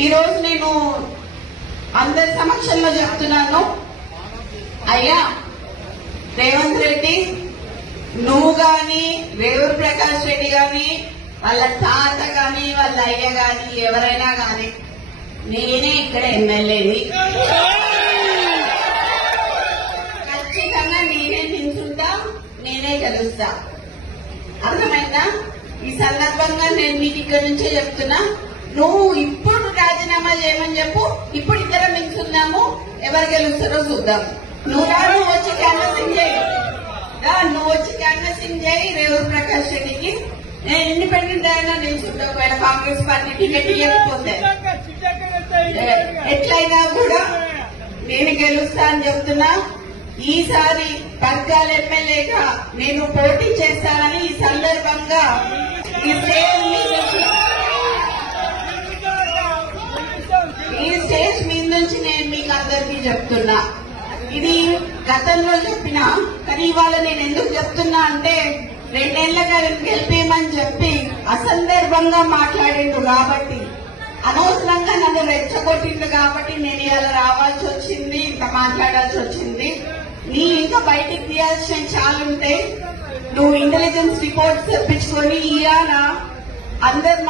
ఈ రోజు నేను అందరి సమక్షంలో చెప్తున్నాను, అయ్యా రేవంత్ రెడ్డి, నువ్వు గాని రేవూరు ప్రకాష్ రెడ్డి గాని వాళ్ళ తాత గాని వాళ్ళ అయ్య గాని ఎవరైనా గాని నేనే ఇక్కడ ఎమ్మెల్యేని, ఖచ్చితంగా నేనే నిల్చుంటా, నేనే గెలుస్తా. అర్థమైందా? ఈ సందర్భంగా నేను మీకు ఇక్కడ నుంచే చెప్తున్నా, నువ్వు ఇప్పుడు రాజీనామా చేయమని చెప్పు, ఇప్పుడు ఇద్దరం నిల్చుందాము, ఎవరు గెలుస్తారో చూద్దాము. నువ్వు వచ్చి క్యాన్వసింగ్ చేయి, నువ్వు వచ్చి క్యాన్వసింగ్ చేయి రేవూరు ప్రకాష్ రెడ్డికి. నేను ఇండిపెండెంట్ అయినా నిల్చుంటా, ఒకవేళ కాంగ్రెస్ పార్టీ టికెట్ ఇవ్వకపోతే ఎట్లయినా కూడా నేను గెలుస్తా అని చెప్తున్నా. ఈసారి పర్గాల ఎమ్మెల్యేగా నేను పోటీ చేస్తానని ఈ సందర్భంగా ఈ స్టేజ్ మీద నుంచి నేను మీకు అందరికీ చెప్తున్నా. ఇది గతంలో చెప్పిన, కానీ ఇవాళ నేను ఎందుకు చెప్తున్నా అంటే 2 ఏళ్లుగా గెలిపేయమని చెప్పి అసందర్భంగా మాట్లాడిండు కాబట్టి, అనవసరంగా నన్ను రెచ్చగొట్టిండు కాబట్టి నేను ఇవాళ రావాల్సి వచ్చింది, ఇంకా మాట్లాడాల్సి వచ్చింది. నీ ఇంకా బయటికి తీయాల్సిన చాలా ఉంటాయి. నువ్వు ఇంటెలిజెన్స్ రిపోర్ట్స్ తెప్పించుకొని ఇవాళ అందరు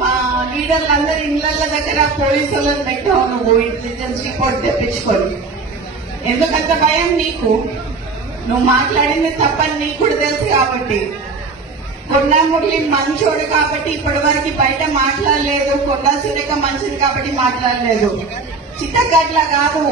మా లీడర్లు అందరు ఇళ్ల దగ్గర పోలీసులను పెట్టావు, నువ్వు ఇంటెలిజెన్స్ రిపోర్ట్ తెప్పించుకొని. ఎందుకంత భయం నీకు? నువ్వు మాట్లాడింది తప్పని నీకు కూడా తెలుసు కాబట్టి. కొండా మురళి మంచోడు కాబట్టి ఇప్పటి వరకు బయట మాట్లాడలేదు, కొండా సురేఖ మంచిది కాబట్టి మాట్లాడలేదు. చిత్తగట్ల కాదు,